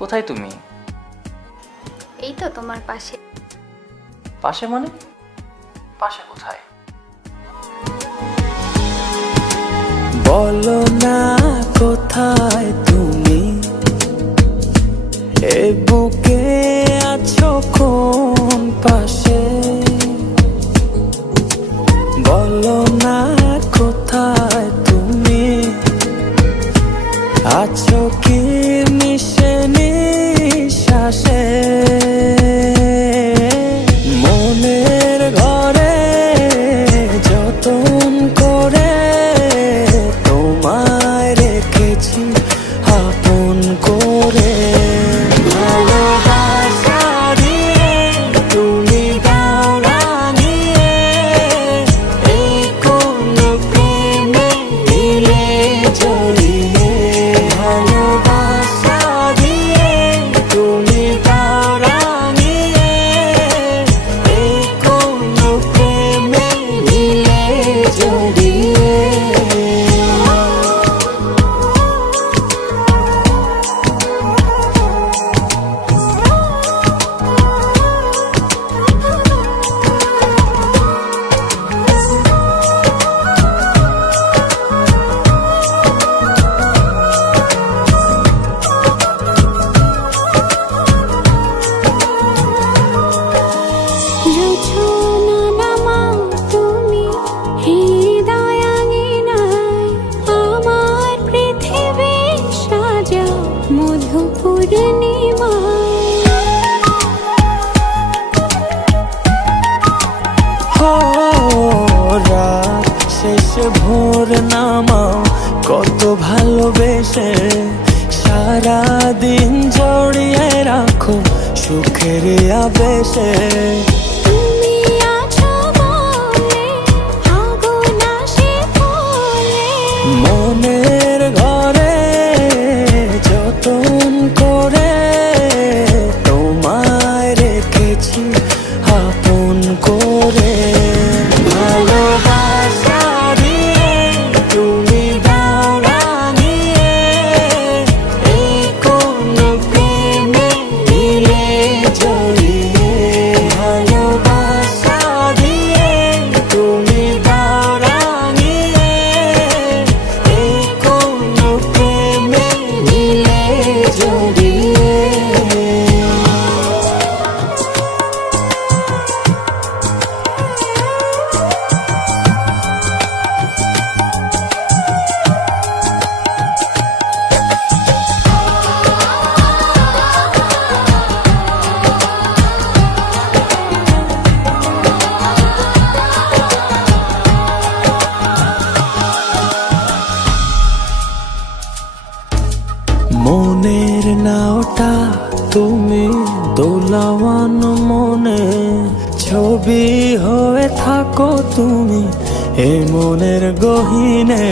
কোথায় তুমি? এই তো তোমার পাশে। পাশে মানে? পাশে কোথায়? বলো না কোথায় তুমি, এ বুকে আছো কোন পাশে? বলো না কোথায় তুমি, আছো কি মিশে নিঃশ্বাসে? মনের ঘরে যতন করে তোমায় রেখেছি আপন করে। ভালোবাসা দিয়ে তুমি দাও রাঙিয়ে, এই কোন প্রেমে দিলে জড়িয়ে। ভালোবাসা দিয়ে তুমি দাও রাঙিয়ে, এই কোন প্রেমে দিলে জড়িয়ে। জোছনা নামাও তুমি হৃদয় আঙিনায়, আমার পৃথিবী সাজাও মধু পূর্ণিমায়। হো রাত শেষে ভোর নামাও কত ভালোবেসে, সারাদিন জড়িয়ে রাখো সুখের আবেশে। তুমি আছো বলে আগুন আসে ফলে, মনের ঘরে যতন করে তোমায় রেখেছি আপন করে। ভালোবাসা দিয়ে তুমি দাও রাঙিয়ে, এই কোন প্রেমে দিলে জড়িয়ে। ভালোবাসা দিয়ে তুমি দাও রাঙিয়ে, এই কোন প্রেমে দিলে জড়িয়ে। মনের নাওটা তুমি দোলাওয়ান মনে, ছবি হয়ে থাকো তুমি এ মনের গহীনে।